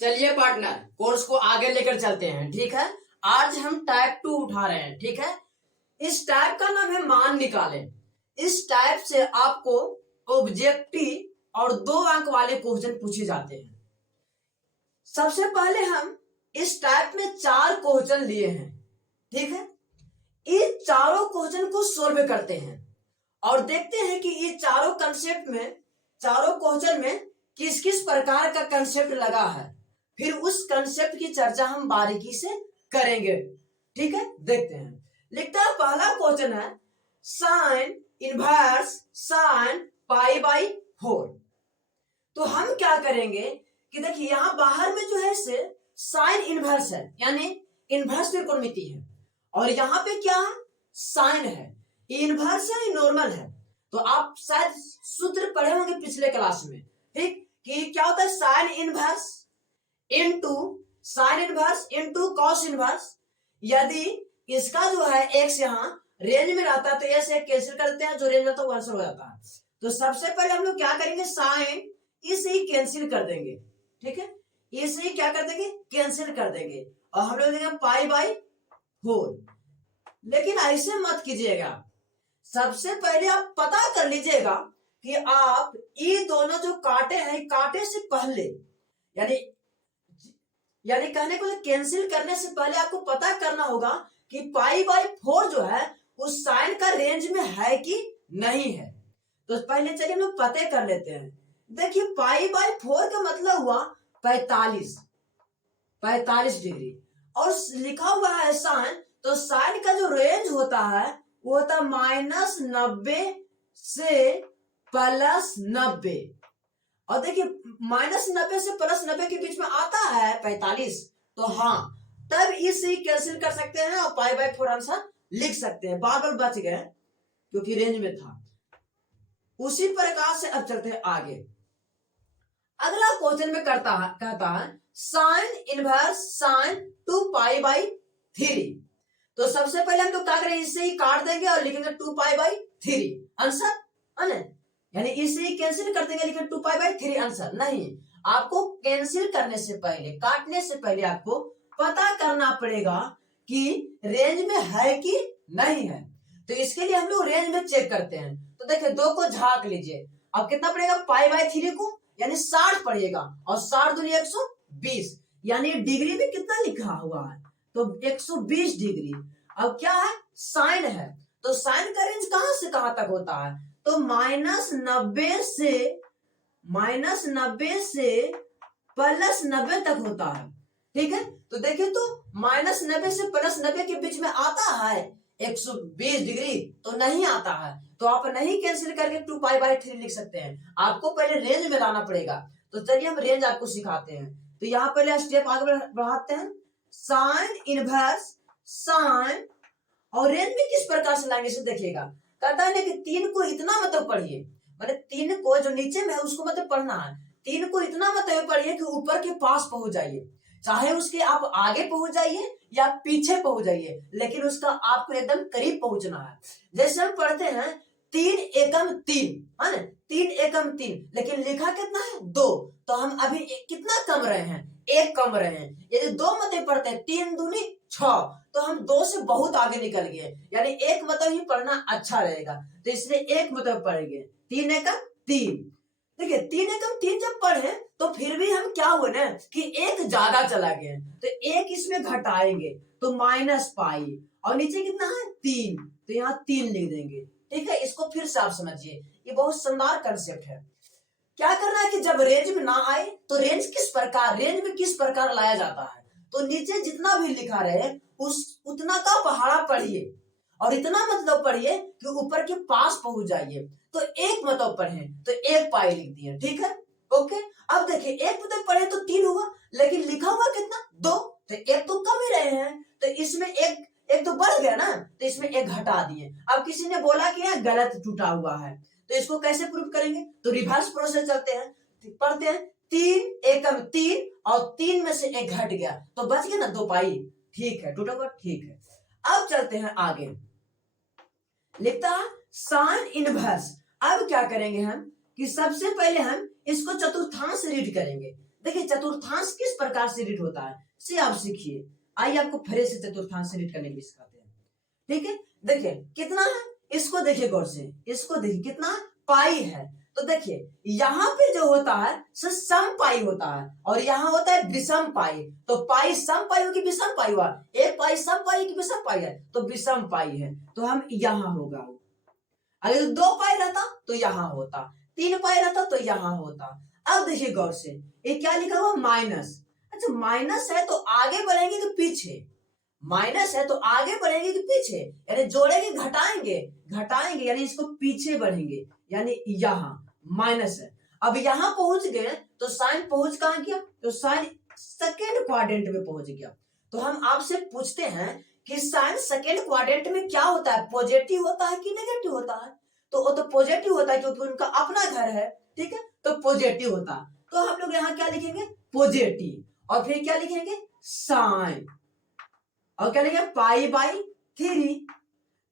चलिए partner, course को आगे लेकर चलते हैं। ठीक है, आज हम टाइप 2 उठा रहे हैं। ठीक है, इस टाइप का नाम है मान निकालें। इस टाइप से आपको ऑब्जेक्टिव और 2 अंक वाले क्वेश्चन पूछे जाते हैं। सबसे पहले हम इस टाइप में 4 क्वेश्चन लिए हैं। ठीक है, इस चारों क्वेश्चन को सोल्व करते हैं और देखते हैं कि ये चारों कंसेप्ट में, चारों क्वेश्चन में किस किस प्रकार का कंसेप्ट लगा है। फिर उस कंसेप्ट की चर्चा हम बारीकी से करेंगे। ठीक है, देखते हैं। लिखता है, पहला क्वेश्चन है sine inverse sine pi by 4। तो हम क्या करेंगे कि देखिए यहां बाहर में जो है से साइन इनवर्स है, यानी इनवर्स त्रिकोणमिति है, और यहां पे क्या है, साइन है। इनवर्स है, नॉर्मल है। तो आप शायद सूत्र पढ़े होंगे पिछले क्लास में, ठीक, कि क्या होता है sine inverse into sine inverse into cos inverse. यदि इसका जो है एक्स यहाँ रेंज में रहता है तो ऐसे कैंसिल कर देते हैं, जो रेंज रहता है वो आंसर हो जाता है। तो सबसे पहले हम लोग क्या करेंगे, साइन इसे ही कैंसिल कर देंगे। ठीक है, इसे ही क्या कर देंगे, कैंसिल कर देंगे, और हम लोग देंगे पाई बाई 4। लेकिन ऐसे मत कीजिएगा, सबसे पहले आप पता कर लीजिएगा कि आप ये दोनों जो काटे हैं, काटे से पहले, यानी कहने को कैंसिल करने से पहले आपको पता करना होगा कि पाई बाई 4 जो है उस साइन का रेंज में है कि नहीं है। तो पहले चलिए हम लोग पते कर लेते हैं। देखिए पाई बाई 4 का मतलब हुआ 45 डिग्री, और लिखा हुआ है साइन, तो साइन का जो रेंज होता है वो होता है -90 से +90। और देखिए -90 से +90 के बीच में आता है 45, तो हाँ, तब इसे कैंसिल कर सकते हैं और पाई बाई 4 आंसर लिख सकते हैं। बार बार बच गए क्योंकि रेंज में था। उसी प्रकार से अब चलते हैं आगे। अगला क्वेश्चन में कहता है sine inverse sine 2 pi by 3। तो सबसे पहले हम तो क्या करें, इससे ही काट देंगे और लिखेंगे 2 पाई बाई 3 आंसर, है ना, यानी इसे ही कैंसिल कर देंगे, लिखेंगे 2 पाई बाई 3 आंसर। नहीं, आपको कैंसिल करने से पहले, काटने से पहले आपको पता करना पड़ेगा कि रेंज में है कि नहीं है। तो इसके लिए हम लोग रेंज में चेक करते हैं। तो देखिए 2 को झाक लीजिए, अब कितना पड़ेगा, पाई बाई 3 को यानी 60 पड़ेगा, और 60 दूनी 120, यानी डिग्री में कितना लिखा हुआ है, तो 120 डिग्री। अब क्या है, साइन है, तो साइन का रेंज कहां से कहां तक होता है, तो -90 से +90 तक होता है। ठीक है, तो देखिए तो -90 से +90 के बीच में आता है 120 डिग्री, तो नहीं आता है, तो आप नहीं कैंसिल करके 2 पाई बाई 3 लिख सकते हैं। आपको पहले रेंज में लाना पड़ेगा। तो चलिए हम रेंज आपको सिखाते हैं। तो यहाँ पहले स्टेप आगे बढ़ाते हैं, साइन इनवर्स साइन, और रेंज में किस प्रकार से लाएंगे इसे देखिएगा। कहता है कि 3 को इतना मतलब पढ़िए, मतलब 3 को जो नीचे में है उसको मतलब पढ़ना है। 3 को इतना मतलब पढ़िए कि ऊपर के पास पहुंच जाइए, चाहे उसके आप आगे पहुंच जाइए या पीछे पहुंच जाइए, लेकिन उसका आपको एकदम करीब पहुंचना है। जैसे हम पढ़ते हैं 3 एकम 3, है ना, 3 एकम 3, लेकिन लिखा कितना है 2, तो हम अभी कितना कम रहे हैं, 1 कम रहे हैं। यदि 2 मतलब पढ़ते हैं 3 दूनी 6, तो हम 2 से बहुत आगे निकल गए, यानी 1 मतलब ही पढ़ना अच्छा रहेगा, तो इसलिए 1 मतलब पढ़ेंगे। 3 एकम 3, देखिए 3 एकम 3 जब पढ़े तो फिर भी हम क्या हुए ना कि 1 ज्यादा चला गया, तो 1 इसमें घटाएंगे तो -पाई, और नीचे कितना है 3, तो यहाँ 3 लिख देंगे। ठीक है, इसको फिर से आप समझिए, ये बहुत शानदार कंसेप्ट है। क्या करना है कि जब रेंज में ना आए तो रेंज में किस प्रकार लाया जाता है, तो नीचे जितना भी लिखा रहे उतना का पहाड़ा पढ़िए, और इतना मतलब पढ़िए कि ऊपर के पास पहुंच जाइए। तो 1 मतलब पढ़े तो 1 पाई लिख दिए। ठीक है, ओके। अब देखिए 1 मतलब पढ़े तो 3 हुआ, लेकिन लिखा हुआ कितना 2, तो 1 तो कम ही रहे हैं, तो इसमें एक तो बढ़ गया ना, तो इसमें 1 घटा दिए। अब किसी ने बोला कि यह गलत टूटा हुआ है, तो इसको कैसे प्रूफ करेंगे, तो रिवर्स प्रोसेस चलते हैं, पढ़ते हैं 3 एकम 3, और 3 में से 1 घट गया तो बच गया ना 2 पाई। ठीक है, टूटा हुआ, ठीक है। अब चलते हैं आगे, लिखता है साइन इनवर्स। अब क्या करेंगे हम कि सबसे पहले हम इसको चतुर्थांश रीड करेंगे। देखिए चतुर्थांश किस प्रकार से रीड होता है से आप सीखिए। आइए आपको फिर से चतुर्थांश से रीड करने के लिए सिखाते हैं। ठीक है, देखिए कितना है, इसको देखिए गौर से, इसको देखिए कितना पाई है। तो देखिए यहाँ पे जो होता है सम पाई होता है और यहाँ होता है विषम पाई। तो पाई सम पाई होगी विषम पाई हुआ, एक पाई सम पाई की विषम पाई है तो विषम पाई है, तो हम यहाँ होगा। अगर 2 पाई रहता तो यहाँ होता, 3 पाई रहता तो यहाँ होता। अब देखिए गौर से, ये क्या लिखा हुआ माइनस। अच्छा माइनस है तो आगे बढ़ेंगे कि पीछे, माइनस है तो आगे बढ़ेंगे कि पीछे, यानी जोड़ेंगे घटाएंगे, घटाएंगे यानी इसको पीछे बढ़ेंगे, यानी यहाँ माइनस है। अब यहाँ पहुंच गए तो साइन पहुंच कहां गया, तो साइन सेकेंड क्वाड्रेंट में पहुंच गया। तो हम आपसे पूछते हैं कि साइन सेकेंड क्वाड्रेंट में क्या होता है, पॉजिटिव होता है कि नेगेटिव होता है। तो वो तो पॉजिटिव होता है क्योंकि उनका अपना घर है, ठीक है, तो पॉजिटिव होता। तो हम लोग यहाँ क्या लिखेंगे पॉजिटिव, और फिर क्या लिखेंगे साइन, और क्या लिखेंगे पाई बाई 3।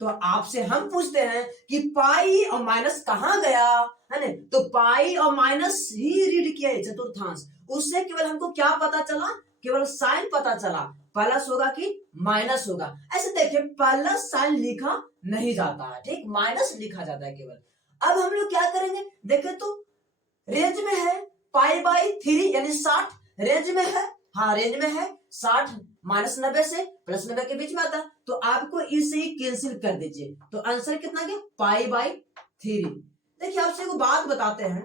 तो आपसे हम पूछते हैं कि पाई और माइनस कहां गया है ना, तो पाई और माइनस ही रीड किया है चतुर्थांश, उससे केवल हमको क्या पता चला, केवल साइन पता चला, प्लस होगा कि माइनस होगा। ऐसे देखिए प्लस साइन लिखा नहीं जाता है, ठीक, माइनस लिखा जाता है केवल। अब हम लोग क्या करेंगे, देखे तो रेंज में है पाई बाई 3 यानी 60 रेंज में है, हाँ रेंज में है 60 माइनस 90 से प्लस 90 के बीच में आता, तो आपको इसे ही कैंसिल कर दीजिए, तो आंसर कितना गया पाई बाई 3। देखिए आपसे एक बात बताते हैं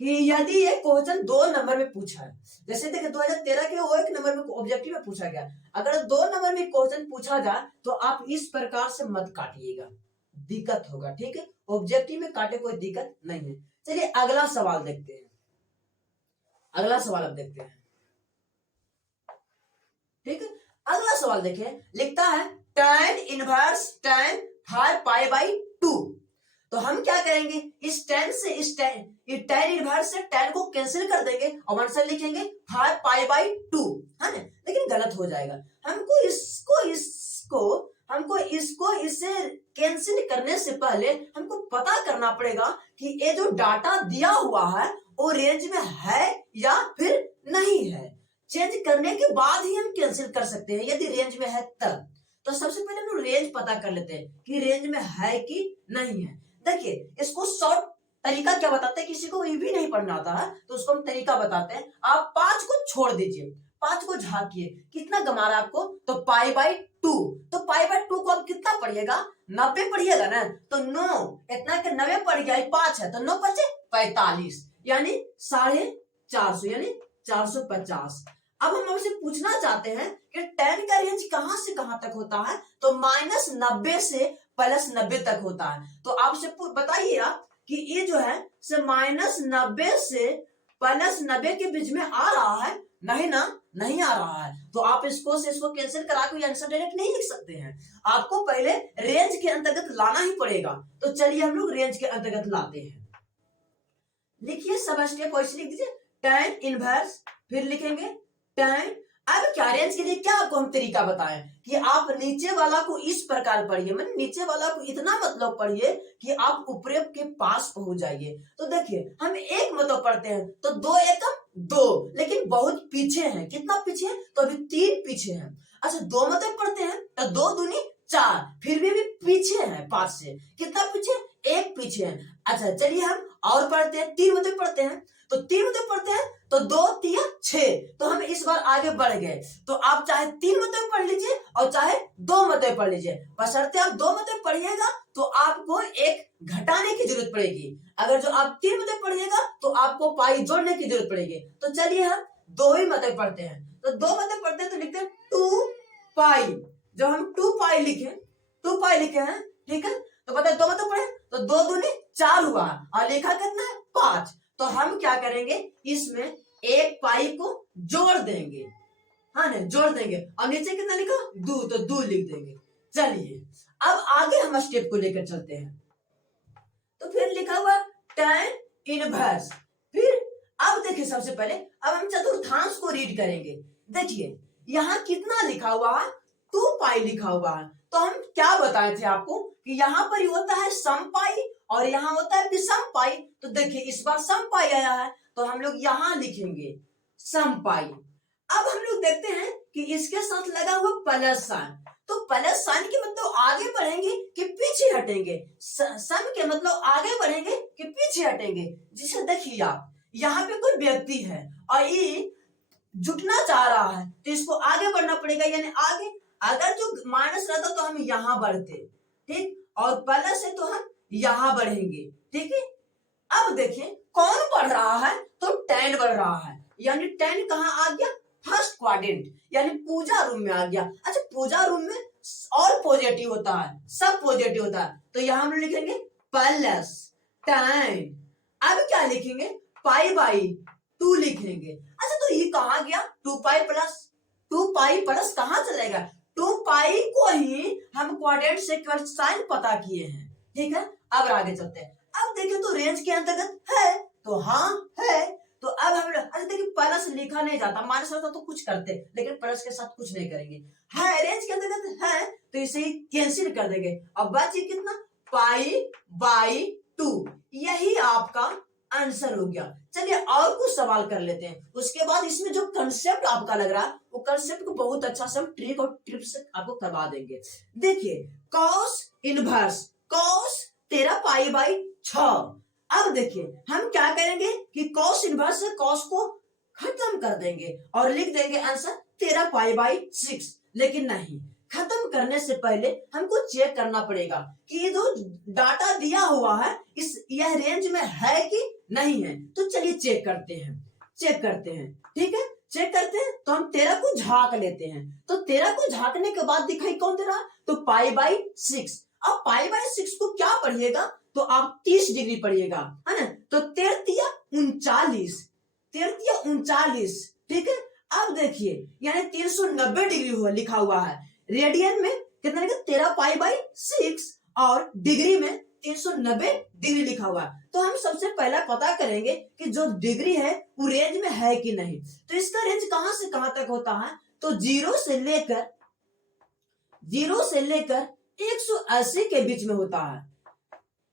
कि यदि ये क्वेश्चन 2 नंबर में पूछा है, जैसे देखिए 2013 के वो 1 नंबर में ऑब्जेक्टिव में पूछा गया, अगर 2 नंबर में क्वेश्चन पूछा जाए तो आप इस प्रकार से मत काटिएगा, दिक्कत होगा, ठीक है, ऑब्जेक्टिव में काटे कोई दिक्कत नहीं है। चलिए अगला सवाल देखते हैं, अगला सवाल अब देखते हैं, ठीक है। अगला सवाल देखिए, लिखता है tan inverse tan 5 pi by 2। तो हम क्या करेंगे, इस tan से इस tan इनवर्स से tan को कैंसिल कर देंगे और आंसर लिखेंगे 5 पाई बाई 2, है ना, लेकिन गलत हो जाएगा। हमको इससे कैंसिल करने से पहले हमको पता करना पड़ेगा कि ये जो डाटा दिया हुआ है वो रेंज में है या फिर नहीं है। चेंज करने के बाद ही हम कैंसिल कर सकते हैं यदि रेंज में है तब। तो सबसे पहले हम लोग रेंज पता कर लेते हैं कि रेंज में है कि नहीं है। देखिए इसको शॉर्ट तरीका क्या बताते हैं, किसी को ये भी नहीं पढ़ना आता है तो उसको हम तरीका बताते हैं। आप 5 को छोड़ दीजिए, 5 को झांकिए, कितना कमा रहा है आपको, तो पाई बाई 2। तो पाई बाई 2 को आप कितना पढ़िएगा, 90 पढ़िएगा ना, तो 9 इतना के 90 पड़ गया, 5 है तो 9 बचे 45 यानी 450 यानी 450। अब हम आपसे पूछना चाहते हैं कि tan का रेंज कहां से कहां तक होता है, तो -90 से +90 तक होता है। तो आपसे बताइए कि ये जो है से -90 से +90 के बीच में आ रहा है, नहीं ना, नहीं आ रहा है। तो आप इसको से इसको कैंसिल करा के आंसर डायरेक्ट नहीं लिख सकते हैं, आपको पहले रेंज के अंतर्गत लाना ही पड़ेगा। तो चलिए हम लोग रेंज के अंतर्गत लाते हैं। लिखिए सब स्टेप वैसे लिख दीजिए, tan इनवर्स, फिर लिखेंगे tan। अब क्या रेंज के लिए क्या आपको हम तरीका बताएं कि आप नीचे वाला को इस प्रकार पढ़िए, मतलब नीचे वाला को इतना मतलब पढ़िए कि आप ऊपर के पास पहुंच जाइए। तो देखिए हम एक मतलब पढ़ते हैं तो 2 एकम 2, लेकिन बहुत पीछे हैं, कितना पीछे है, तो अभी 3 पीछे हैं। अच्छा 2 मतलब पढ़ते हैं तो 2 दूनी 4, फिर भी पीछे है 5 से, कितना पीछे, 1 पीछे है। अच्छा चलिए हम और पढ़ते हैं, 3 मतलब पढ़ते हैं तो 3 मतलब पढ़ते हैं तो 2 3 6, तो हम इस बार आगे बढ़ गए। तो आप चाहे 3 मतलब पढ़ लीजिए और चाहे 2 मतलब पढ़ लीजिए, बशर्ते आप 2 मतलब पढ़िएगा तो आपको एक घटाने की जरूरत पड़ेगी, अगर जो आप 3 मतलब पढ़िएगा तो आपको पाई जोड़ने की जरूरत पड़ेगी। तो चलिए हम 2 ही मतलब पढ़ते हैं, तो 2 मतलब पढ़ते हैं तो लिखते हैं 2 पाई। जब हम 2 पाई लिखे, 2 पाई लिखे हैं, ठीक है, तो बताए 2 मतलब पढ़े तो 2 दूनी 4 हुआ और लिखा कितना है 5। तो हम क्या करेंगे, इसमें 1 पाई को जोड़ देंगे, हाँ ना, जोड़ देंगे और नीचे कितना लिखा 2, तो 2 लिख देंगे। चलिए अब आगे हम स्टेप को लेकर चलते हैं। तो फिर लिखा हुआ tan इनवर्स, फिर अब देखिए सबसे पहले अब हम चतुर्थांश को रीड करेंगे। देखिए यहाँ कितना लिखा हुआ है, 2 पाई लिखा हुआ है। तो हम क्या बताए थे आपको कि यहाँ पर होता है सम पाई और यहाँ होता है विषम पाई। तो देखिए इस बार सम पाई आया है तो हम लोग यहाँ लिखेंगे सम पाई। अब हम लोग देखते हैं कि इसके साथ लगा हुआ प्लस साइन, तो प्लस साइन के मतलब आगे बढ़ेंगे कि पीछे हटेंगे, सम के मतलब आगे बढ़ेंगे कि पीछे हटेंगे। जिसे देखिए आप यहाँ पे कोई व्यक्ति है और ये जुटना चाह रहा है तो इसको आगे बढ़ना पड़ेगा, यानी आगे। अगर जो माइनस रहता तो हम यहाँ बढ़ते, ठीक, और प्लस है तो हम यहाँ बढ़ेंगे, ठीक है। अब देखिए कौन बढ़ रहा है, तो टेन बढ़ रहा है, यानी टेन कहाँ आ गया, फर्स्ट क्वाड्रेंट, यानी पूजा रूम में आ गया। अच्छा, पूजा रूम में और पॉजिटिव होता है, सब पॉजिटिव होता है, तो यहाँ हम लिखेंगे प्लस 10। अब क्या लिखेंगे, पाई बाई 2 लिखेंगे। अच्छा, तो ये कहाँ गया, 2 पाई प्लस कहाँ चलेगा, 2 पाई को ही हम क्वाड्रेंट से साइन पता किए हैं, ठीक है। अब आगे चलते हैं। अब देखिए तो रेंज के अंतर्गत है, तो हाँ है, तो अब हम लोग, अच्छा देखिए प्लस लिखा नहीं जाता, माइनस रहता तो कुछ करते, लेकिन प्लस के साथ कुछ नहीं करेंगे। है, रेंज के अंतर्गत है, तो इसे ही कैंसिल कर देंगे। अब बचे कितना, पाई बाई 2, यही आपका आंसर हो गया। चलिए और कुछ सवाल कर लेते हैं, उसके बाद इसमें जो कंसेप्ट आपका लग रहा है वो कंसेप्ट को बहुत अच्छा से हम ट्रिक और टिप्स आपको करवा देंगे। देखिए cos inverse, cos 13 pi by 6। अब देखिए हम क्या करेंगे कि कॉस इनवर्स से कॉस को खत्म कर देंगे और लिख देंगे आंसर 13 पाई बाई 6। लेकिन नहीं, खत्म करने से पहले हमको चेक करना पड़ेगा कि ये जो डाटा दिया हुआ है यह रेंज में है कि नहीं है। तो चलिए चेक करते हैं, ठीक है। चेक करते हैं तो हम 13 को झांक लेते हैं, तो 13 को झांकने के बाद दिखाई कौन दे रहा, तो पाई बाई 6। अब पाई बाई 6 को क्या पढ़िएगा, तो आप 30 डिग्री पढ़िएगा, है ना। तो 13 39, 39, ठीक है। अब देखिए यानी 390 डिग्री हुआ लिखा हुआ है, रेडियन में कितना लिखा, 13 पाई बाई 6, और डिग्री में 390 डिग्री लिखा हुआ है। तो हम सबसे पहला पता करेंगे कि जो डिग्री है वो रेंज में है कि नहीं। तो इसका रेंज कहां से कहां तक होता है, तो 0 से लेकर 180 के बीच में होता है।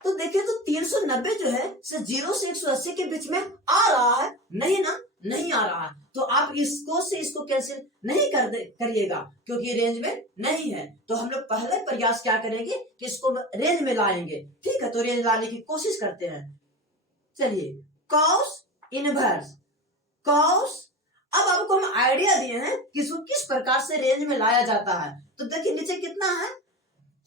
तो देखिए तो 390 जो है 0 से 180 के बीच में आ रहा है, नहीं ना, नहीं आ रहा है। तो आप इसको से इसको कैंसिल नहीं करिएगा, क्योंकि रेंज में नहीं है। तो हम लोग पहले प्रयास क्या करेंगे कि इसको रेंज में लाएंगे, ठीक है। तो रेंज लाने की कोशिश करते हैं। चलिए कॉस इनवर्स, कॉस, अब आपको हम आइडिया दिए हैं कि इसको किस प्रकार से रेंज में लाया जाता है। तो देखिए नीचे कितना है,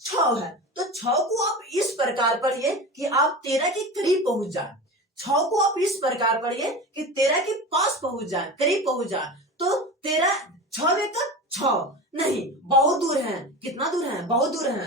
6 है, तो 6 को आप इस प्रकार पढ़िए कि आप 13 के करीब पहुंच जाए। 6 को आप इस प्रकार पढ़िए कि 13 के पास पहुंच जाए, करीब पहुंच जाए। तो 13 6 में का 6 नहीं, बहुत दूर है, कितना दूर है, बहुत दूर है,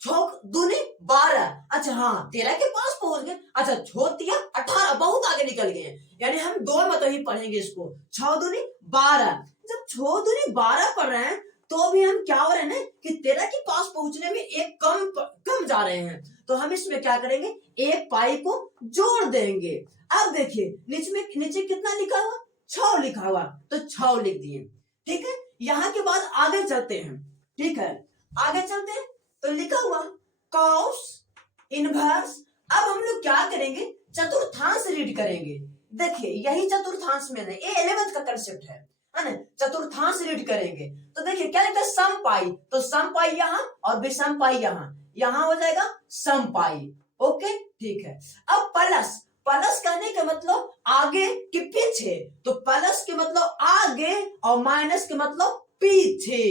6 दूनी 12। अच्छा हाँ 13 के पास पहुंच गए। अच्छा 6 दिया 18, बहुत आगे निकल गए, यानी हम 2 मतलब ही पढ़ेंगे इसको, 6 दूनी 12। जब 6 दूनी 12 पढ़ रहे हैं तो भी हम क्या हो रहे हैं कि 13 के पास पहुंचने में एक कम जा रहे हैं। तो हम इसमें क्या करेंगे, एक पाई को जोड़ देंगे। अब देखिए नीचे कितना लिखा हुआ, 6 लिखा हुआ, तो 6 लिख दिए, ठीक है। यहाँ के बाद आगे चलते हैं, ठीक है, आगे चलते हैं। तो लिखा हुआ कॉस इनवर्स। अब हम लोग क्या करेंगे, चतुर्थांश रीड करेंगे। देखिए यही चतुर्थांश में है, ये 11th का कंसेप्ट है ना। चतुर्थांश रीड करेंगे तो देखिए क्या लिखा है, सम पाई, तो सम पाई यहाँ और विषम पाई यहाँ हो जाएगा सम पाई, ओके ठीक है। अब प्लस, प्लस कहने का मतलब आगे कि पीछे, तो प्लस के मतलब आगे और माइनस के मतलब पीछे।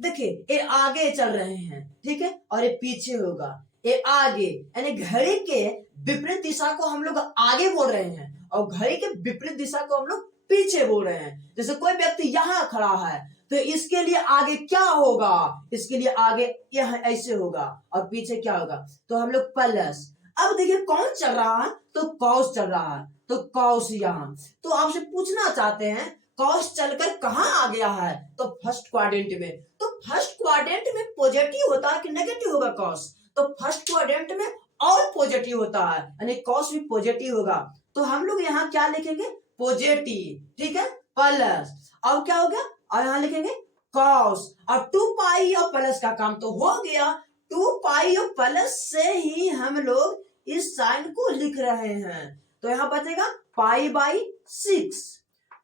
देखिए ये आगे चल रहे हैं, ठीक है, और ये पीछे होगा, ये आगे, यानी घड़ी के विपरीत दिशा को हम लोग आगे बोल रहे हैं और घड़ी के विपरीत दिशा को हम लोग पीछे बोल रहे हैं। जैसे कोई व्यक्ति यहाँ खड़ा है तो इसके लिए आगे क्या होगा, इसके लिए आगे यह ऐसे होगा और पीछे क्या होगा, तो हम लोग प्लस। अब देखिए कौन चल रहा है, तो कॉस चल रहा है, तो कॉस यहाँ। तो आपसे पूछना चाहते हैं कॉस चलकर कहाँ आ गया है, तो फर्स्ट क्वाड्रेंट में। तो फर्स्ट क्वाड्रेंट में पॉजिटिव होता है कि नेगेटिव होगा कॉस, तो फर्स्ट क्वाड्रेंट में और पॉजिटिव होता है, यानी कॉस भी पॉजिटिव होगा। तो हम लोग यहाँ क्या लिखेंगे, पॉजिटिव, ठीक है, प्लस। अब क्या हो गया, और यहाँ लिखेंगे कॉस, और 2 पाई और प्लस का काम तो हो गया। 2 पाई और प्लस से ही हम लोग इस साइन को लिख रहे हैं, तो यहाँ बचेगा पाई बाई 6।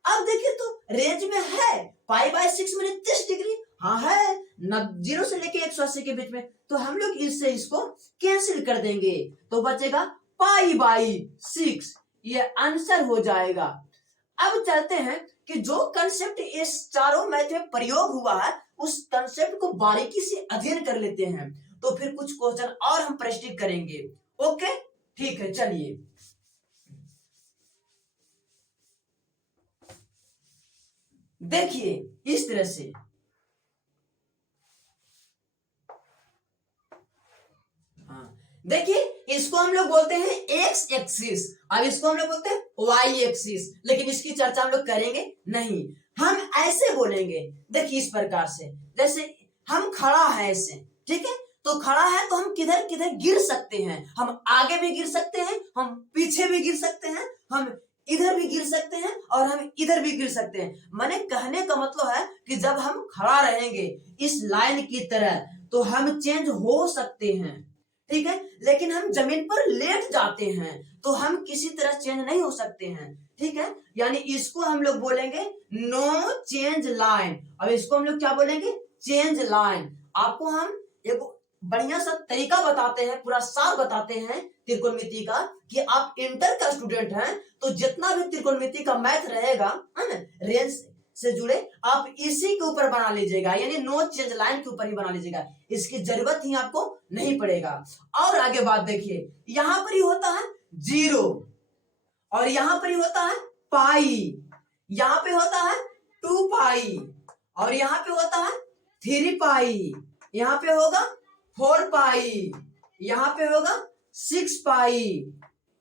अब देखिए तो रेंज में है, पाई बाय 6 मैंने 30 डिग्री, हाँ है, 0 से लेके 180 के बीच में, तो हम लोग इससे इसको कैंसिल कर देंगे, तो बचेगा पाई बाई 6, ये आंसर हो जाएगा। अब चलते हैं कि जो कंसेप्ट इस चारों मैथ में प्रयोग हुआ है उस कंसेप्ट को बारीकी से अध्ययन कर लेते हैं, तो फिर कुछ क्वेश्चन और हम प्रश्न करेंगे। ओके ठीक है, चलिए देखिए इस तरह से, देखिए इसको हम लोग बोलते हैं एक्स एक्सिस, अब इसको हम लोग बोलते हैं वाई एक्सिस, लेकिन इसकी चर्चा हम लोग करेंगे नहीं, हम ऐसे बोलेंगे। देखिए इस प्रकार से, जैसे हम खड़ा है ऐसे, ठीक है, तो खड़ा है तो हम किधर किधर गिर सकते हैं, हम आगे भी गिर सकते हैं, हम पीछे भी गिर सकते हैं, हम इधर भी गिर सकते हैं और हम इधर भी गिर सकते हैं। मैंने कहने का मतलब है कि जब हम खड़ा रहेंगे इस लाइन की तरह तो हम चेंज हो सकते हैं, ठीक है, लेकिन हम जमीन पर लेट जाते हैं तो हम किसी तरह चेंज नहीं हो सकते हैं, ठीक है, यानी इसको हम लोग बोलेंगे नो चेंज लाइन। अब इसको हम लोग क्या बोलेंगे, चेंज लाइन। आपको हम एक बढ़िया सा तरीका बताते हैं, पूरा सार बताते हैं त्रिकोणमिति का, कि आप इंटर का स्टूडेंट हैं तो जितना भी त्रिकोणमिति का मैथ रहेगा है ना, रेंज से जुड़े, आप इसी के ऊपर बना लीजिएगा, यानी नो चेंज लाइन के ऊपर ही बना लीजिएगा, इसकी जरूरत ही आपको नहीं पड़ेगा। और आगे बात देखिए, यहां पर ही होता है 0 और यहां पर ही होता है पाई, यहां पे होता है 2 पाई और यहां पे होता है 3 पाई, यहां पे होगा 4 पाई, यहां पे होगा 6 पाई,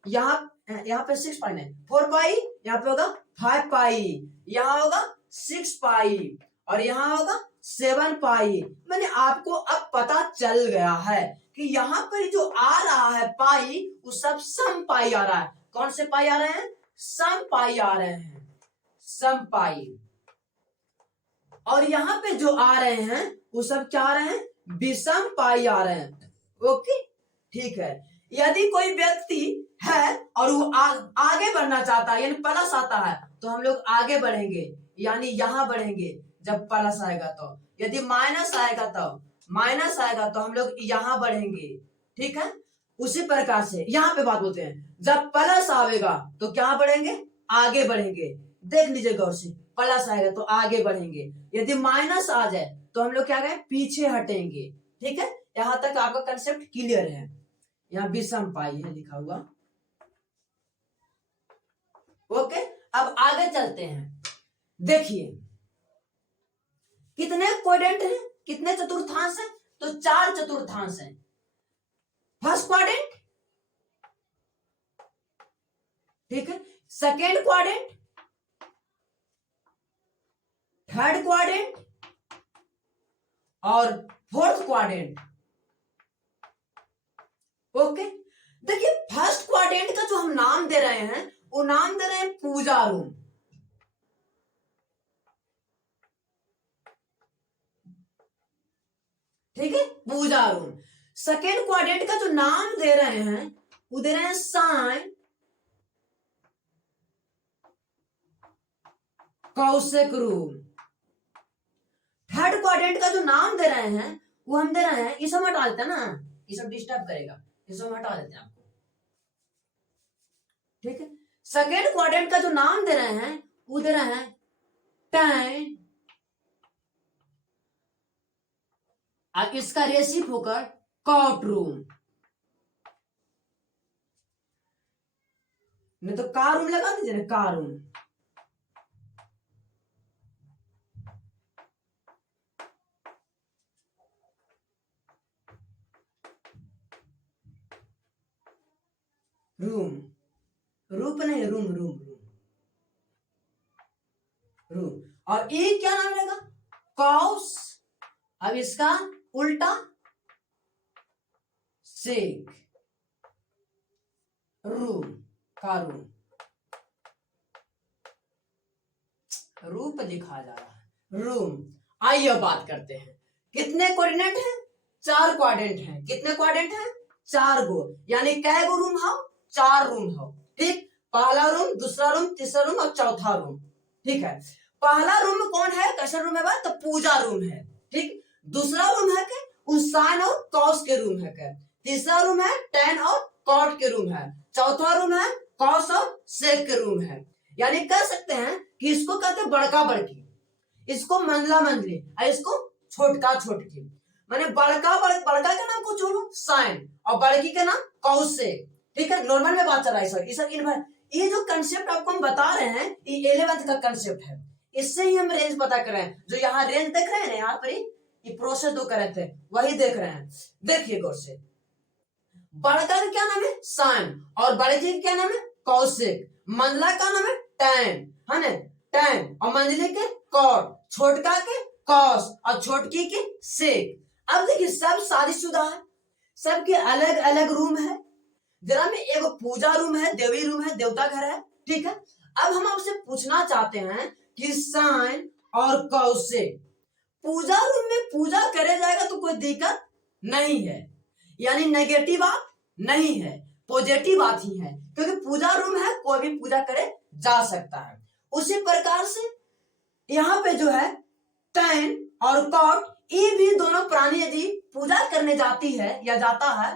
यहां पे 6 पाई नहीं 4 पाई, यहां पे होगा 5 पाई, यहां होगा 6 पाई और यहां होगा 7 पाई। मैंने आपको अब पता चल गया है कि यहां पर जो आ रहा है पाई वो सब सम पाई आ रहा है। कौन से पाई आ रहे हैं, सम पाई आ रहे हैं, सम पाई। और यहां पे जो आ रहे हैं वो सब क्या आ रहे हैं, विषम पाई आ रहे हैं। ओके ठीक है, यदि कोई व्यक्ति है और वो आगे बढ़ना चाहता है, यानी प्लस आता है तो हम लोग आगे बढ़ेंगे, यानी यहां बढ़ेंगे जब प्लस आएगा तो, यदि माइनस आएगा तो हम लोग यहां बढ़ेंगे, ठीक है। उसी प्रकार से यहां पे बात बोलते हैं, जब प्लस आएगा तो क्या बढ़ेंगे, आगे बढ़ेंगे। देख लीजिए गौर से, प्लस आएगा तो आगे बढ़ेंगे, यदि माइनस आ जाए तो हम लोग क्या करें, पीछे हटेंगे, ठीक है। यहां तक आपका कंसेप्ट क्लियर है। यहाँ विषम पाई है लिखा हुआ। ओके, अब आगे चलते हैं। देखिए कितने क्वाड्रेंट हैं, कितने चतुर्थांश हैं, तो 4 चतुर्थांश हैं। फर्स्ट क्वाड्रेंट, ठीक है, सेकेंड क्वाड्रेंट, थर्ड क्वाड्रेंट और फोर्थ क्वाड्रेंट। ओके, देखिए फर्स्ट क्वाड्रेंट का जो हम नाम दे रहे हैं वो नाम दे रहे हैं पूजा रूम, ठीक है, पूजा रूम। सेकेंड क्वाड्रेंट का जो नाम दे रहे हैं वो दे रहे हैं साइन कौशिक रूम। थर्ड क्वाड्रेंट का जो नाम दे रहे हैं वो हम दे रहे हैं, ये सब हटा देते हैं ना, ये सब डिस्टर्ब करेगा, ये सब हटा देते हैं आपको, ठीक है। सेकेंड क्वाड्रेंट का जो नाम दे रहे हैं वो दे रहे हैं tan, और इसका रेसिप होकर कॉट रूम, नहीं तो कार रूम लगा दीजिए ना, कार रूम। रूम, रूप नहीं, रूम रूम रूम रूम। और ये क्या नाम रहेगा, कॉस, अब इसका उल्टा सेक रूम, का रूम, रूप लिखा जा रहा है रूम। आइए बात करते हैं, कितने कोऑर्डिनेट हैं, 4 क्वाड्रेंट हैं। कितने क्वाड्रेंट हैं, 4 गो, यानी कै गो रूम हो, 4 रूम हो, ठीक। पहला रूम, दूसरा रूम, तीसरा रूम और चौथा रूम, ठीक है। पहला रूम कौन है, कैसा रूम है भाई, तो पूजा रूम है। ठीक, दूसरा रूम है कि उस साइन और कॉस के रूम है क्या, तीसरा रूम है tan और cot के रूम है, चौथा रूम है cos और sec के रूम है। यानी कह सकते हैं कि इसको कहते हैं बड़का बड़की, इसको मंझला मंझली और इसको छोटका छोटकी। माने बड़का का नाम कुछ छोड़ो साइन और बड़की का नाम cos sec। ठीक है, नॉर्मल में बात चल रहा है सर, ये जो कंसेप्ट आपको हम बता रहे हैं ये 11th का कंसेप्ट है। इससे ही हम रेंज पता कर रहे हैं। जो यहाँ रेंज देख रहे हैं ना, यहाँ पर ये प्रोसेस जो कर रहे थे वही देख रहे हैं। देखिए गौर से, बड़का का क्या नाम है साइन और बड़के का क्या नाम है cos sec, मंझला का नाम है tan, है ना, tan और मंझले के cot, छोटका के cos और छोटकी के sec। अब देखिए सब शादीशुदा है, सबके अलग अलग रूम है। जरा में एगो पूजा रूम है, देवी रूम है, देवता घर है। ठीक है, अब हम आपसे पूछना चाहते हैं कि साइन और cos sec पूजा रूम में पूजा करे जाएगा तो कोई दिक्कत नहीं है, यानी नेगेटिव बात नहीं है, पॉजिटिव बात ही है, क्योंकि पूजा रूम है, कोई भी पूजा करे जा सकता है। उसी प्रकार से यहाँ पे जो है tan और cot, ये भी दोनों प्राणी यदि पूजा करने जाती है या जाता है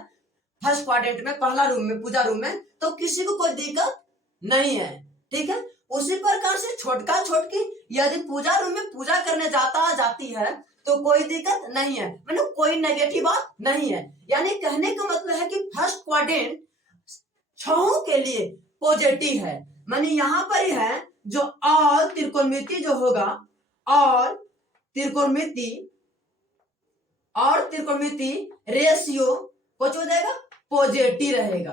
फर्स्ट क्वाड्रेंट में, पहला रूम में, पूजा रूम में, तो किसी को कोई दिक्कत नहीं है। ठीक है, उसी प्रकार से छोटका छोटकी यदि पूजा रूम में पूजा करने जाती है तो कोई दिक्कत नहीं है, मतलब कोई नेगेटिव बात नहीं है। यानी कहने का मतलब है कि फर्स्ट क्वाड्रेंट छहों के लिए पॉजिटिव है। माने यहाँ पर ही है जो और त्रिकोणमिति जो होगा, और त्रिकोणमिति रेशियो कुछ हो जाएगा पॉजिटिव रहेगा।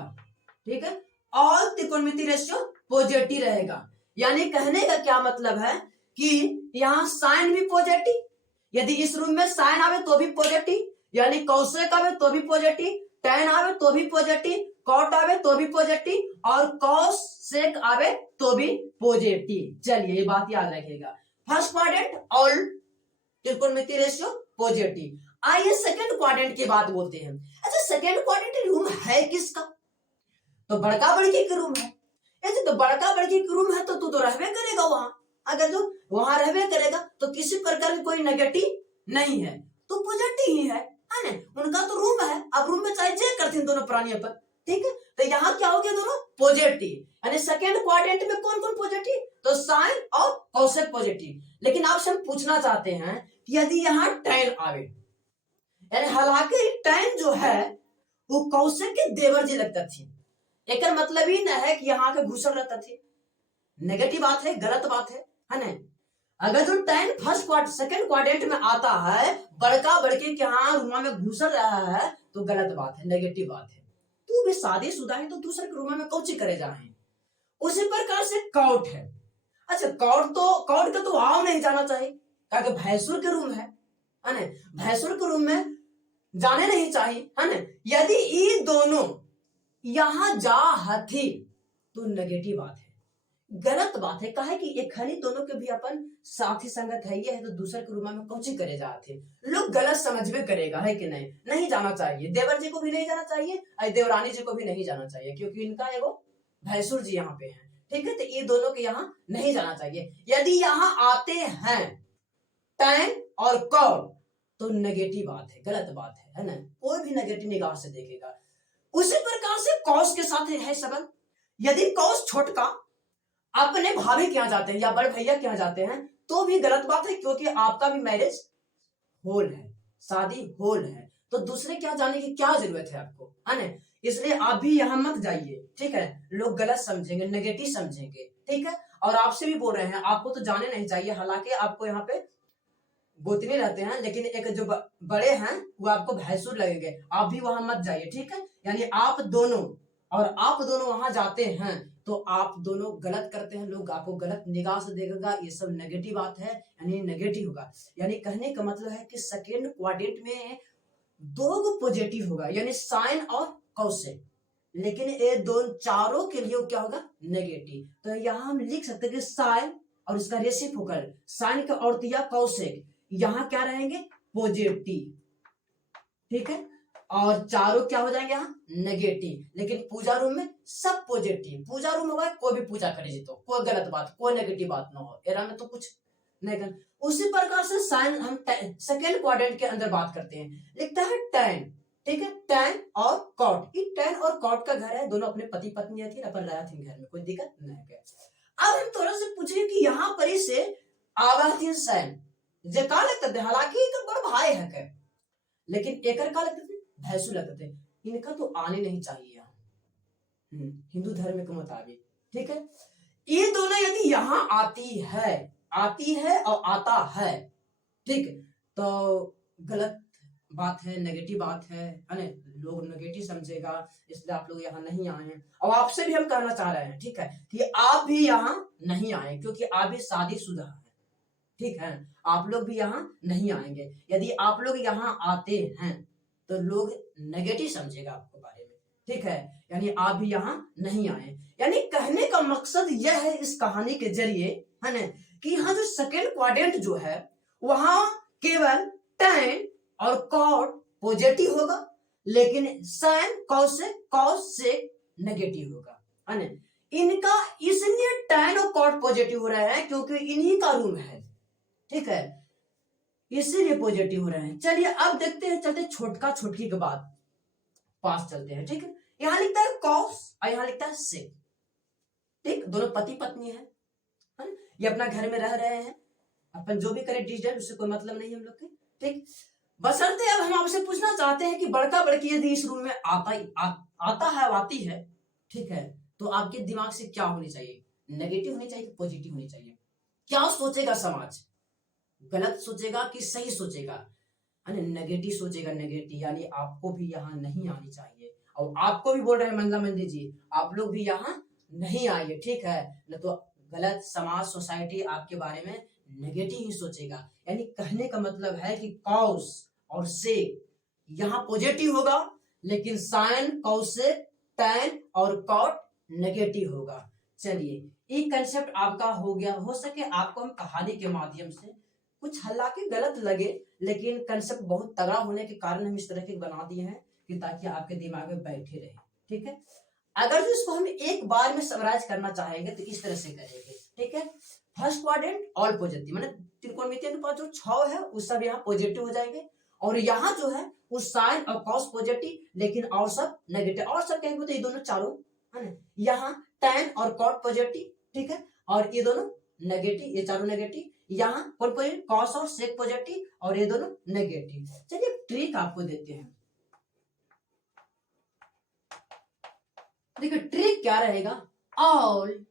ठीक है, और त्रिकोणमिति रेशियो पॉजिटिव रहेगा। यानी कहने का क्या मतलब है कि यहाँ साइन भी पॉजिटिव, यदि इस रूम में साइन आवे तो भी पॉजिटिव, यानी cos sec आवे तो भी पॉजिटिव, tan आवे तो भी पॉजिटिव, cot आवे तो भी पॉजिटिव और cos sec आवे तो भी पॉजिटिव। चलिए ये बात याद रखिएगा, फर्स्ट क्वाड्रेंट ऑल त्रिकोणमिति रेशियो पॉजिटिव। आइए सेकंड क्वाड्रेंट की बात बोलते हैं। अच्छा, सेकंड क्वाड्रेंट रूम है किसका, तो बड़का बड़की का रूम है। ऐसे तो बड़का बड़की का रूम है तो तू तो रहबे करेगा वहां, अगर जो वहां रहबे करेगा तो किसी प्रकार की कोई नेगेटिव नहीं है, तो पॉजिटिव ही है ना, उनका तो रूम है। अब रूम में चाहे जे करते दोनों प्राणी अपन। ठीक है, तो यहाँ क्या हो गया, दोनों पॉजिटिव। यानी सेकंड क्वाड्रेंट में कौन कौन पॉजिटिव, तो साइन और cos sec पॉजिटिव। लेकिन आपसे हम पूछना चाहते हैं कि यदि यहाँ tan आवे, यानी हालांकि tan जो है वो cos sec के देवर जी लगता थी, एक मतलब ही न है कि यहाँ के घुसल रहता थी, नेगेटिव बात है, गलत बात है ना। अगर जो tan फर्स्ट सेकंड क्वाड्रेंट में आता है, बड़का बड़के के यहाँ रूमा में घुसल रहा है, तो गलत बात है, नेगेटिव बात है। तू भी शादीशुदा है तो दूसरे के रूमा में कौची करे जाए। उसी प्रकार से कॉट है। अच्छा, कॉट का तो आओ नहीं जाना चाहिए, क्योंकि भैंसुर के रूम है ना, भैंसुर के रूम में जाने नहीं चाहिए, है ना। यदि ये दोनों यहां जा हथी तो नेगेटिव बात है, गलत बात है। कहे कि एक खनी दोनों के भी अपन साथी संगत है, ये है तो दूसरे के रूमा में कौची करे जाते, लोग गलत समझ में करेगा, है कि नहीं, नहीं जाना चाहिए। देवर जी को भी नहीं जाना चाहिए और देवरानी जी को भी नहीं जाना चाहिए, क्योंकि इनका एगो भैंसुर जी यहाँ पे है। ठीक है, तो ये दोनों के यहाँ नहीं जाना चाहिए। यदि यहाँ आते हैं tan और cot तो नेगेटिव बात है, गलत बात है ना, कोई भी नेगेटिव निगाह से देखेगा। उसी प्रकार से cos के साथ है संबंध। यदि cos छोटका अपने भाभी के यहाँ जाते हैं या बड़े भैया के यहाँ जाते हैं तो भी गलत बात है, क्योंकि आपका भी मैरिज होल है, शादी होल है, तो दूसरे क्या जाने की क्या जरूरत है आपको, है ना। इसलिए आप भी यहाँ मत जाइए। ठीक है, लोग गलत समझेंगे, नेगेटिव समझेंगे। ठीक है, और आपसे भी बोल रहे हैं आपको तो जाने नहीं चाहिए, हालांकि आपको यहाँ पे गोतनी रहते हैं, लेकिन एक जो बड़े हैं वो आपको भैंसुर लगेंगे, आप भी वहां मत जाइए। ठीक है, यानी आप दोनों वहां जाते हैं तो आप दोनों गलत करते हैं, लोग आपको गलत निगाह से देखेगा, ये सब नेगेटिव बात है, यानी नेगेटिव होगा। यानी कहने का मतलब है कि सेकेंड क्वाड्रेंट में दो पॉजिटिव होगा, यानी साइन और cos sec, लेकिन ये दोनों चारों के लिए क्या होगा, नेगेटिव। तो यहाँ हम लिख सकते हैं कि साइन और इसका रेसिप्रोकल, साइन का और cos sec यहाँ क्या रहेंगे, पॉजिटिव। ठीक है, और चारों क्या हो जाएंगे यहाँ नेगेटिव, लेकिन पूजा रूम में सब पॉजिटिव। पूजा रूम में कोई भी पूजा करे जी तो कोई गलत बात, कोई नेगेटिव बात ना हो, एरा में तो कुछ नहीं कर। उसी प्रकार से साइन हम सेकेंड क्वाड्रेंट के अंदर बात करते हैं, लिखता है टैन, ठीक है, टैन और कॉट। ये टैन और कॉट का घर है, दोनों अपने पति पत्नी थी, अपन रहा थी घर में, कोई दिक्कत नहीं है। अब हम थोड़ा से पूछे कि यहाँ पर इसे आवा थी साइन जे का लगता थे, हालांकि एक बड़ा भाई है के, लेकिन एकर का लगते थे भैंसू लगते थे, इनका तो आने नहीं चाहिए यहाँ हिंदू धर्म के मुताबिक, ठीक है। ये दोनों यदि यहाँ आती है और आता है, ठीक, तो गलत बात है, नेगेटिव बात है ना, लोग नेगेटिव समझेगा, इसलिए आप लोग यहाँ नहीं आए हैं। और आपसे भी हम कहना चाह रहे हैं, ठीक है, कि आप भी यहाँ नहीं आए, क्योंकि आप भी शादीशुदा है, ठीक है, आप लोग भी यहाँ नहीं आएंगे। यदि आप लोग यहाँ आते हैं तो लोग नेगेटिव समझेगा आपके बारे में, ठीक है, यानी आप भी यहाँ नहीं आए। यानी कहने का मकसद यह है इस कहानी के जरिए, है ना, कि यहाँ जो सेकेंड क्वाड्रेंट जो है वहां केवल टैन और कॉट पॉजिटिव होगा, लेकिन साइन कॉस से नेगेटिव होगा, है ना। इनका इसलिए टैन और कॉट पॉजिटिव हो रहे हैं क्योंकि इन्हीं का रूम है, ठीक है, इसीलिए पॉजिटिव हो रहे हैं। चलिए अब देखते हैं, चलते छोटका छोटकी के बाद पास चलते हैं, ठीक है। यहाँ लिखता है कॉस और यहाँ लिखता है सेक, ठीक, दोनों पति पत्नी है, ये अपना घर में रह रहे हैं, अपन जो भी करें डिजिटल उससे कोई मतलब नहीं हम लोग के, ठीक। बशर्ते अब हम आपसे पूछना चाहते हैं कि बड़का बड़की यदि इस रूम में आता है, आती है, ठीक है, तो आपके दिमाग से क्या होनी चाहिए, नेगेटिव होनी चाहिए, पॉजिटिव होनी चाहिए? क्या सोचेगा समाज, गलत सोचेगा कि सही सोचेगा? नेगेटिव सोचेगा, नेगेटिव, यानी आपको भी यहाँ नहीं आनी चाहिए। और आपको भी बोल रहे हैं मंदा मंदी जी, आप लोग भी यहाँ नहीं आइए, ठीक है, न तो गलत समाज सोसाइटी आपके बारे में नेगेटिव ही सोचेगा। यानी कहने का मतलब है कि कॉस और सेक यहाँ पॉजिटिव होगा, लेकिन साइन, कॉसेक, टैन और कॉट नेगेटिव होगा। चलिए ये कंसेप्ट आपका हो गया। हो सके आपको हम कहानी के माध्यम से कुछ हालांकि गलत लगे, लेकिन कंसेप्ट बहुत तगड़ा होने के कारण हम इस तरह के बना दिए हैं कि ताकि आपके दिमाग में बैठे रहे, ठीक है। अगर जो इसको हम एक बार में समराइज करना चाहेंगे तो इस तरह से करेंगे, ठीक है। फर्स्ट क्वाड्रेंट ऑल पॉजिटिव, माने त्रिकोणमितीय अनुपात जो 6 है वो सब यहाँ पॉजिटिव हो जाएंगे, और यहाँ जो है वो साइन और कॉस पॉजिटिव, लेकिन और सब नेगेटिव। और सब कहेंगे तो ये दोनों चारों, है ना, यहाँ टैन और कॉट पॉजिटिव, ठीक है, और ये दोनों नेगेटिव, ये चारों नेगेटिव, यहाँ कौन पॉजिटिव, कॉस और सेक पॉजिटिव, और ये दोनों नेगेटिव। चलिए ट्रिक आपको देते हैं, देखिए ट्रिक क्या रहेगा, all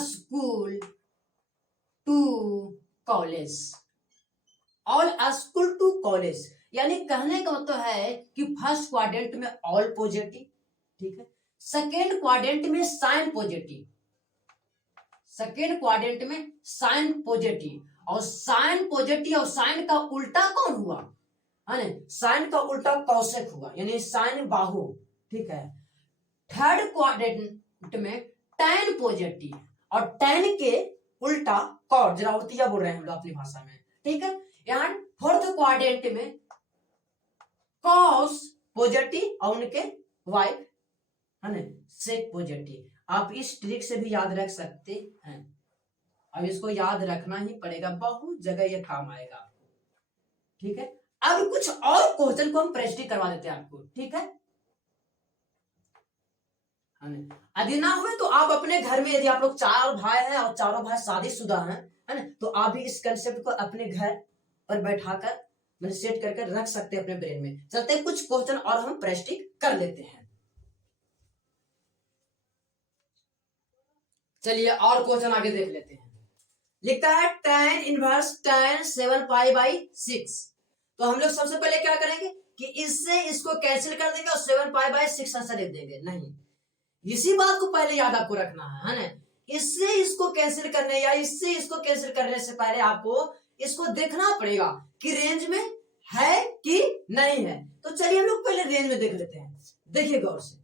school to college, all school to college, यानी कहने का मतलब है कि फर्स्ट क्वाड्रेंट में ऑल पॉजिटिव, ठीक है, सेकेंड क्वाड्रेंट में साइन पॉजिटिव, सेकेंड क्वाड्रेंट में साइन पॉजिटिव, और साइन पॉजिटिव और साइन का उल्टा कौन हुआ, है ना, साइन का उल्टा कौशिक हुआ, यानी साइन बाहु, ठीक है। थर्ड क्वाड्रेंट में टैन पॉजिटिव और टैन के उल्टा कॉट, जरा उल्टिया बोल रहे हैं हम लोग अपनी भाषा में, ठीक है। यहाँ फोर्थ क्वाड्रेंट में कॉस पॉजिटिव और उनके वाइफ, है ना, सेक पॉजिटिव। आप इस ट्रिक से भी याद रख सकते हैं, अब इसको याद रखना ही पड़ेगा, बहुत जगह ये काम आएगा आपको, ठीक है। अब कुछ और क्वेश्चन को हम प्रैक्टिस करवा देते हैं आपको, ठीक है। यदि ना हुए तो आप अपने घर में, यदि आप लोग 4 भाई हैं और चारों भाई शादीशुदा हैं, है ना, तो आप भी इस कंसेप्ट को अपने घर पर बैठाकर मैंने सेट करके रख सकते हैं अपने ब्रेन में। चलते हैं कुछ क्वेश्चन और हम प्रैक्टिस कर लेते हैं। चलिए और क्वेश्चन आगे देख लेते हैं। लिखता है tan inverse tan 7 pi by 6। तो हम लोग सबसे पहले क्या करेंगे कि इससे इसको कैंसिल कर देंगे और 7 पाई बाई 6 आंसर लिख देंगे। नहीं, इसी बात को पहले याद आपको रखना है ना। इससे इसको कैंसिल करने या इससे इसको कैंसिल करने से पहले आपको इसको देखना पड़ेगा कि रेंज में है कि नहीं है। तो चलिए हम लोग पहले रेंज में देख लेते हैं। देखिए गौर से,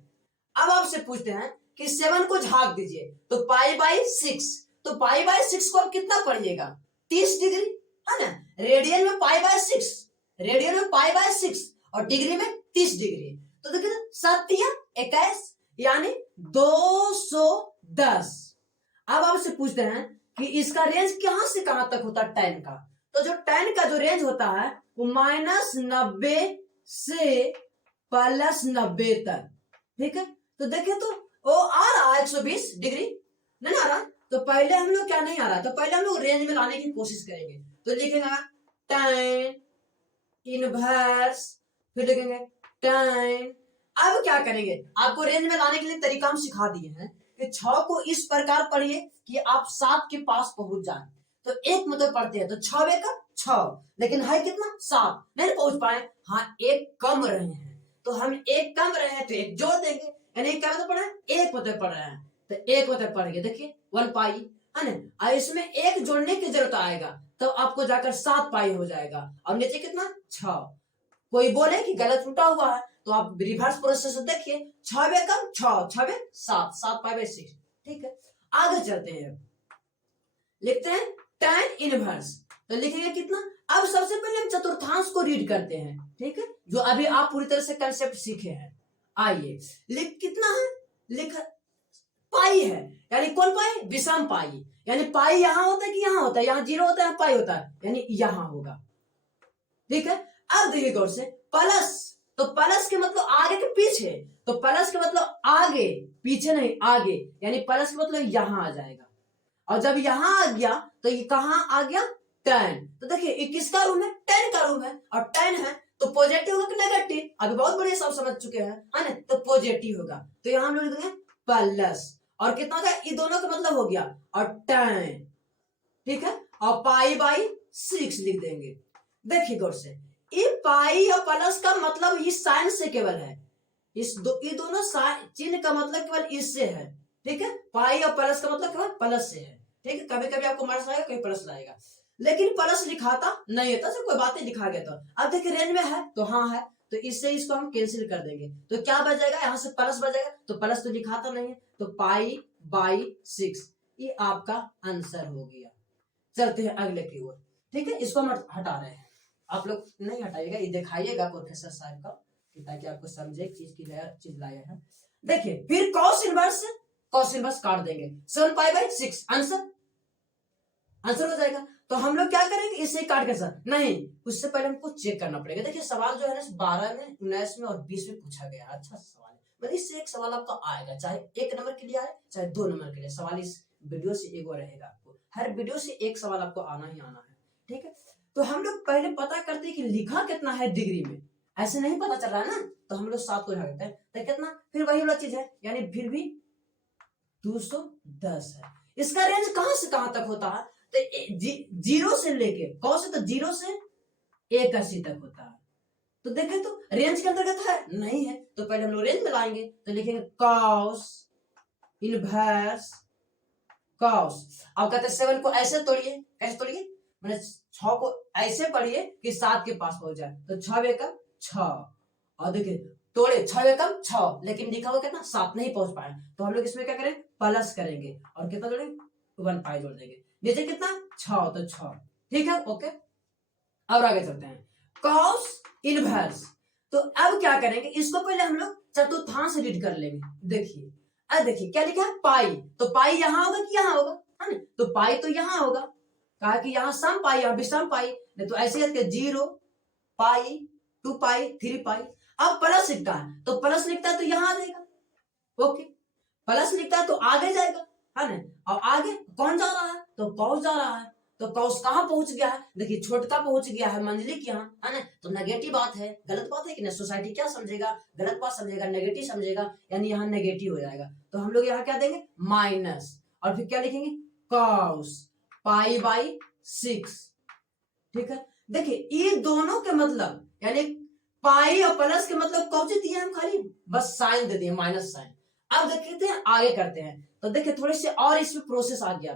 अब आपसे पूछते हैं कि 7 को झाग दीजिए तो पाई बाई 6, तो पाई बाई 6 को अब कितना पढ़िएगा 30 डिग्री, है ना। रेडियन में पाई बाई 6, रेडियन में पाई बाई 6 और डिग्री में 30 डिग्री। तो देखिए 7 या 21 यानी 210। अब आपसे पूछते हैं कि इसका रेंज कहां से कहां तक होता है tan का। तो जो tan का जो रेंज होता है वो -90 से +90 तक, ठीक है। तो देखिए तो वो आ रहा है 120 डिग्री, नहीं आ रहा। तो पहले हम लोग क्या नहीं आ रहा, तो पहले हम लोग रेंज में लाने की कोशिश करेंगे। तो लिखेंगे tan इनवर्स, फिर लिखेंगे tan। अब क्या करेंगे, आपको रेंज में लाने के लिए तरीका हम सिखा दिए हैं कि 6 को इस प्रकार पढ़िए कि आप 7 के पास पहुंच जाए। तो एक मतलब पढ़ते हैं तो 6 का 6, लेकिन है कितना 7, नहीं पहुंच पाए, हाँ एक कम रहे हैं तो हम एक कम रहे हैं तो एक जोड़ देंगे, यानी क्या मतलब पढ़ रहे हैं, एक मतलब पढ़ रहे हैं तो एक मतलब पढ़ेंगे। देखिए 1 पाई है ना, इसमें एक जोड़ने की जरूरत आएगा तो आपको जाकर 7 पाई हो जाएगा। अब नीचे कितना 6। कोई बोले कि गलत उल्टा हुआ है तो आप रिवर्स प्रोसेस देखिए, 6 कम 6, 6 7, 7 पाई 6, ठीक है। आगे चलते हैं, लिखते हैं tan इनवर्स। तो लिखेंगे कितना, अब सबसे पहले हम चतुर्थांश को रीड करते हैं, ठीक है, जो अभी आप पूरी तरह से कंसेप्ट सीखे हैं। आइए लिख कितना है, लिख पाई है, यानी कौन पाई, विषम पाई, यानी पाई यहां होता है कि यहां होता है, यहां 0 होता है पाई होता है, यानी यहां होगा, ठीक है। अब देखिए गौर से प्लस, तो प्लस के मतलब आगे के पीछे, तो प्लस के मतलब आगे, पीछे नहीं आगे, यानी प्लस के मतलब यहां आ जाएगा। और जब यहां आ गया तो ये कहां आ गया tan। तो देखिए ये किसका रूम है, tan का रूम है, और tan है तो पॉजिटिव होगा कि नेगेटिव, अभी बहुत बढ़िया सब समझ चुके हैं, है ना, तो पॉजिटिव होगा। तो यहां हम लोग लिखेंगे प्लस, और कितना होगा, ये दोनों का मतलब हो गया, और tan, ठीक है, और पाई बाई 6 लिख देंगे। देखिए गौर से, ये पाई और प्लस का मतलब इस साइन से केवल है, ये दोनों चिन्ह का मतलब केवल इससे है, ठीक है। पाई और प्लस का मतलब केवल प्लस से है, ठीक है। कभी कभी आपको माइनस आएगा, कभी प्लस लाएगा, लेकिन प्लस लिखाता नहीं होता, कोई बात नहीं लिखा गया। तो अब देखिए रेंज में है तो हाँ है, तो इससे इसको हम कैंसिल कर देंगे, तो क्या बच जाएगा, यहाँ से प्लस बच जाएगा, तो प्लस तो लिखाता नहीं है, तो पाई बाई 6 ये आपका आंसर हो गया। चलते हैं अगले की ओर, ठीक है, इसको हम हटा रहे हैं, आप लोग नहीं हटाइएगा, ये दिखाइएगा प्रोफेसर साहब का, ताकि आपको समझे चीज की चीज लाया है। देखिए फिर cos इनवर्स काट देंगे, 7 पाई बाई 6 आंसर हो जाएगा। तो हम लोग क्या करेंगे, इसे काट के सर नहीं, उससे पहले हमको चेक करना पड़ेगा। देखिए सवाल जो है ना 12 में, 19 में और 20 में पूछा गया, अच्छा सवाल है, मतलब इससे एक सवाल आपका आएगा, चाहे 1 नंबर के लिए आए चाहे 2 नंबर के लिए। सवाल इस वीडियो से एक रहेगा, आपको हर वीडियो से एक सवाल आपको आना ही आना है, ठीक है। तो हम लोग पहले पता करते हैं कि लिखा कितना है डिग्री में, ऐसे नहीं पता चल रहा है ना, तो हम लोग 7 को हटाते हैं, तो कितना, फिर वही वाला चीज है, यानी फिर भी 210 है। इसका रेंज कहां से कहां तक होता है, तो 0 से लेके, कौन से, तो 0 से 81 तक होता है। तो देखें तो रेंज के अंतर्गत है नहीं है, तो पहले हम लोग रेंज में लाएंगे, तो लिखेंगे cos इनवर्स cos। अब कहते हैं 7 को ऐसे तोड़िए, कैसे तोड़िए, मैंने 6 को ऐसे पढ़िए कि 7 के पास पहुंच जाए, तो 6 का 6, और देखिए तोड़े 6 कम 6, लेकिन लिखा हुआ कितना 7 नहीं पहुंच पाए, तो हम लोग इसमें क्या करें, प्लस करेंगे, और कितना जोड़ेंगे 1 पाई जोड़ देंगे, नीचे कितना 6, तो 6, ठीक है, ओके। और आगे चलते हैं, cos इनवर्स। तो अब क्या करेंगे, इसको पहले हम लोग चतुर्थांश रीड कर लेंगे। देखिए अब देखिए क्या लिखा है, पाई, तो पाई यहां होगा कि यहां होगा, है ना, तो पाई तो यहां होगा, कहा कि यहां सम पाई यहां विषम पाई, नहीं तो ऐसे लिखते 0 पाई 2 पाई 3 पाई। अब प्लस लिखता है तो प्लस लिखता है तो यहां आ जाएगा, ओके, प्लस लिखता है तो आगे जाएगा, है ना, और आगे कौन जा रहा है, तो कॉस जा रहा है, तो कॉस कहां पहुंच गया है, देखिए छोटका पहुंच गया है मंजलिक यहाँ, है ना, तो नेगेटिव बात है, गलत बात है कि ना, सोसाइटी क्या समझेगा, गलत बात समझेगा, नेगेटिव समझेगा, यानी यहाँ नेगेटिव हो जाएगा। तो हम लोग यहाँ क्या देंगे माइनस, और फिर क्या लिखेंगे कॉस पाई बाई 6, ठीक है। देखिए ये दोनों के मतलब, यानी पाई और प्लस के मतलब कौन से दिए, हम खाली बस साइन दे दिए, माइनस साइन। अब देखते हैं आगे करते हैं, तो देखिए थोड़े से और इसमें प्रोसेस आ गया।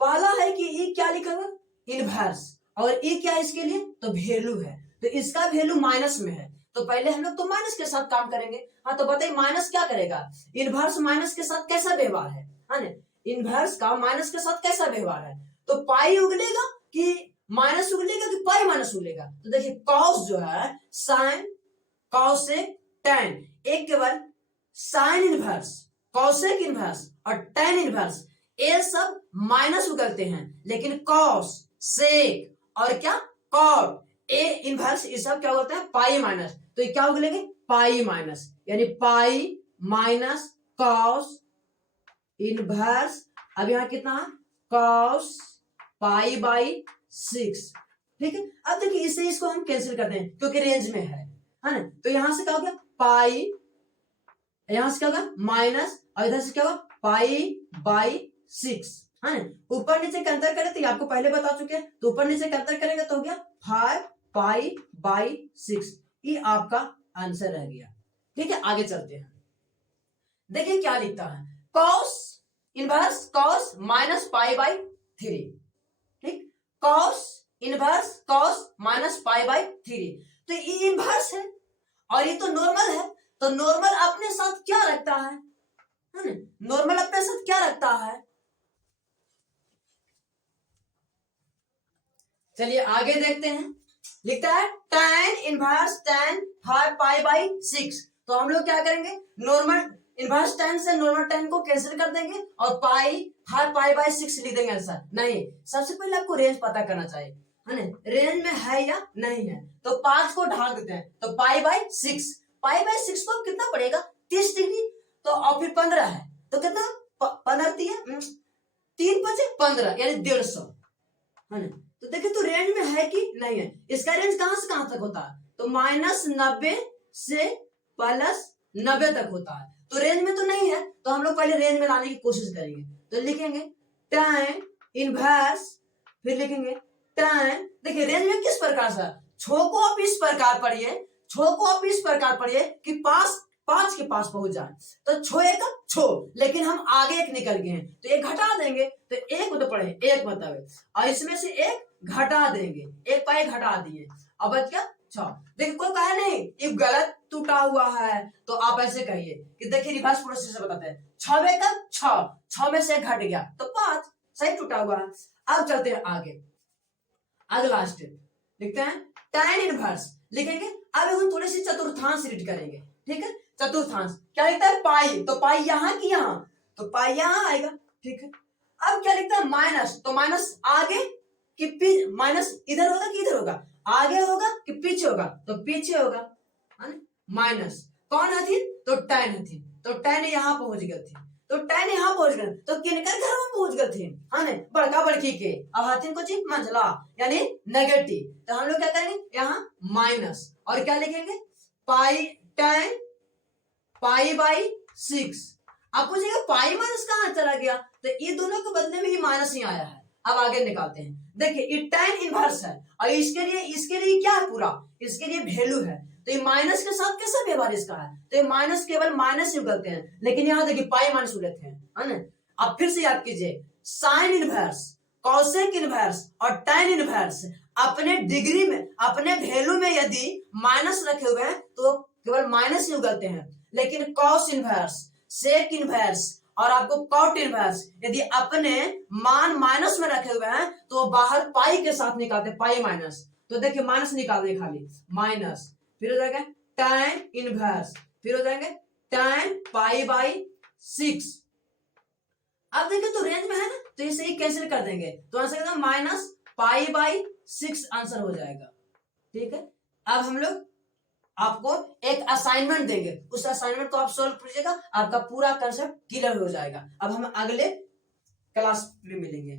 पहला है कि ये क्या लिखा हुआ इनवर्स, और ये क्या है इसके लिए, तो वैल्यू है, तो इसका वैल्यू माइनस में है, तो पहले हम लोग तो माइनस के साथ काम करेंगे। हाँ तो बताइए माइनस क्या करेगा, इनवर्स माइनस के साथ कैसा व्यवहार है ना, इनवर्स का माइनस के साथ कैसा व्यवहार है, तो पाई उगलेगा कि माइनस उगलेगा कि पाई माइनस उगलेगा, तो देखिए कॉस जो है साइन कॉसेक टैन, एक केवल साइन इनवर्स, कॉसेक इनवर्स और टैन इनवर्स ये सब माइनस में करते हैं, लेकिन कॉस, सेक और क्या कॉट, ए इनवर्स ये सब क्या होता है पाई माइनस, तो ये क्या हो गए पाई माइनस, यानी पाई माइनस कॉस इनवर्स, अब यहां कितना है कॉस पाई बाई 6, ठीक है। अब देखिए इससे इसको हम कैंसिल करते हैं क्योंकि रेंज में है ना, तो यहां से क्या हो गया पाई, यहां से क्या होगा माइनस और इधर से क्या होगा पाई बाई 6, है ना। ऊपर नीचे का अंतर करें तो ये आपको पहले बता चुके हैं, तो ऊपर नीचे का अंतर करेंगे तो हो गया 5 पाई बाई 6, ये आपका आंसर रह गया। ठीक है, आगे चलते हैं। देखिए क्या लिखता है cos inverse cos minus pi by 3, ठीक, cos inverse cos minus pi by 3, तो ये इनवर्स है और ये तो नॉर्मल है, तो नॉर्मल अपने साथ क्या रखता है ना, नॉर्मल अपने साथ क्या रखता है। चलिए आगे देखते हैं, लिखता है tan inverse tan 5 pi by 6, तो हम लोग क्या करेंगे नॉर्मल इनवर्स tan से नॉर्मल tan को कैंसिल कर देंगे और पाई 5 पाई बाई 6 लिख देंगे आंसर। नहीं, सबसे पहले आपको रेंज पता करना चाहिए, है ना, रेंज में है या नहीं है, तो 5 को ढाल देते हैं, तो पाई बाई 6, पाई बाई 6 को कितना पड़ेगा 30 डिग्री, तो और फिर 15 है तो कितना 15 3 5 15 यानी 150, है ना। तो देखिए तो रेंज में है कि नहीं है, इसका रेंज कहां से कहां तक होता है, तो -90 से +90 तक होता है, तो रेंज में तो नहीं है, तो हम लोग पहले रेंज में लाने की कोशिश करेंगे, तो लिखेंगे tan इनवर्स, फिर लिखेंगे tan, देखिए रेंज में किस प्रकार से, छो को आप इस प्रकार पढ़िए, छो को आप इस प्रकार पढ़िए कि 5 के पास पहुंच जाए, तो छो एक छो, लेकिन हम आगे एक निकल गए हैं तो एक घटा देंगे, तो एक मतलब पढ़े एक मतलब, और इसमें से एक घटा देंगे, एक पाई घटा दिए, अब बच गया 6। देखिए कोई कहे नहीं ये गलत टूटा हुआ है, तो आप ऐसे कहिए कि देखिए रिवर्स प्रोसेस से बताते हैं, 6 का 6 में से एक घट गया तो 5 सही टूटा हुआ है। अब चलते हैं आगे, अगला स्टेप लिखते हैं tan इनवर्स, लिखेंगे अब हम थोड़ी सी चतुर्थांश रीड करेंगे, ठीक है, चतुर्थांश क्या लिखता है पाई, तो पाई यहाँ की यहाँ, तो पाई यहाँ आएगा, ठीक है। अब क्या लिखता है माइनस, तो माइनस आगे कि माइनस इधर होगा कि इधर होगा, आगे होगा कि पीछे होगा, तो पीछे होगा, माइनस कौन हथिन, तो tan हथिन, तो tan यहाँ पहुंच गए थे, तो tan यहाँ पहुंच गए, तो किनकर घर में पहुंच गए थे, है ना, बड़का बड़की के, अब हथिन को चीज मंझला यानी नेगेटिव, तो हम लोग क्या करेंगे यहाँ माइनस और क्या लिखेंगे पाई tan पाई बाई 6। आप पूछेगा पाई माइनस कहां चला गया, तो ये दोनों के बदले में ही माइनस ही आया है। अब आगे निकालते हैं, देखिए ये tan इनवर्स है और इसके लिए क्या है पूरा, इसके लिए वैल्यू है, तो ये माइनस के साथ कैसा व्यवहार इसका है, तो ये माइनस केवल माइनस ही उगलते हैं, लेकिन यहाँ देखिए पाई माइनस उगलते हैं, है ना। अब फिर से याद कीजिए साइन इनवर्स कॉसेक इनवर्स और tan इनवर्स अपने डिग्री में अपने वैल्यू में यदि माइनस रखे हुए हैं तो केवल माइनस ही उगलते हैं, लेकिन कॉस इनवर्स सेक इनवर्स और आपको कॉट इनवर्स यदि अपने मान माइनस में रखे हुए हैं तो बाहर पाई के साथ निकालते पाई माइनस, तो देखिए माइनस निकाल दे खाली माइनस, फिर हो जाएगा tan इनवर्स, फिर हो जाएंगे tan पाई बाई 6। अब देखिए तो रेंज में है ना, तो इसे ही कैंसिल कर देंगे, तो answer minus pi by 6 answer हो जाएगा, ठीक है। अब हम लोग आपको एक असाइनमेंट देंगे, उस असाइनमेंट को आप सॉल्व कीजिएगा, आपका पूरा कंसेप्ट क्लियर हो जाएगा। अब हम अगले क्लास में मिलेंगे।